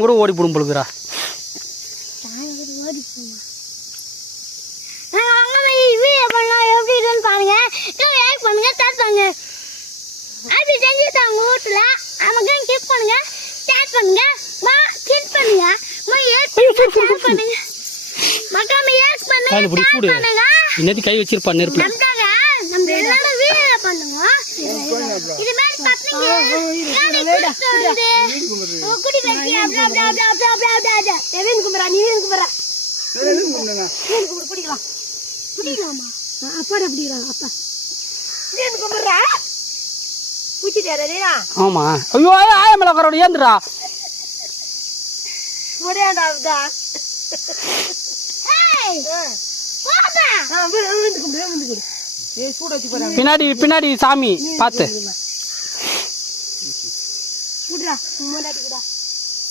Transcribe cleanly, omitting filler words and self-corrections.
கூட ஓடி போடும் பொழுதுரா. பாருங்க பண்ணுங்க தாத்தாங்க அப்படி செஞ்சுட்டாங்க வீட்டுல நமக்கு கிளிக் பண்ணுங்க ஷேர் பண்ணுங்க கிளிக் பண்ணுங்க பண்ணுங்க மக்காம ஏக் பண்ணுங்க பண்ணுங்க இன்னைக்கு கை வச்சிருப்பா நெருப்புல நம்ம எல்லாரும் வீடியோ பண்ணுங்க இது மாதிரி பசங்க குடி வெச்சி அப்பா எவன் குமரா நீ எவன் குமரா எவன் குமரா குடிக்கலாம் குடிக்கலாமா அப்பாடா குடிக்கலாம் அப்பா எவன் குமரா குடிச்சிட்டாரேடா ஆமா ஐயோ ஆயமல கரோட ஏந்துடா முடியாண்டாவுதா ஏய் பாப்பா வந்து குடு ஏய் சூட வச்சு போறாங்க பின்னாடி சாமி பாத்து குடுடா முன்னாடி குடா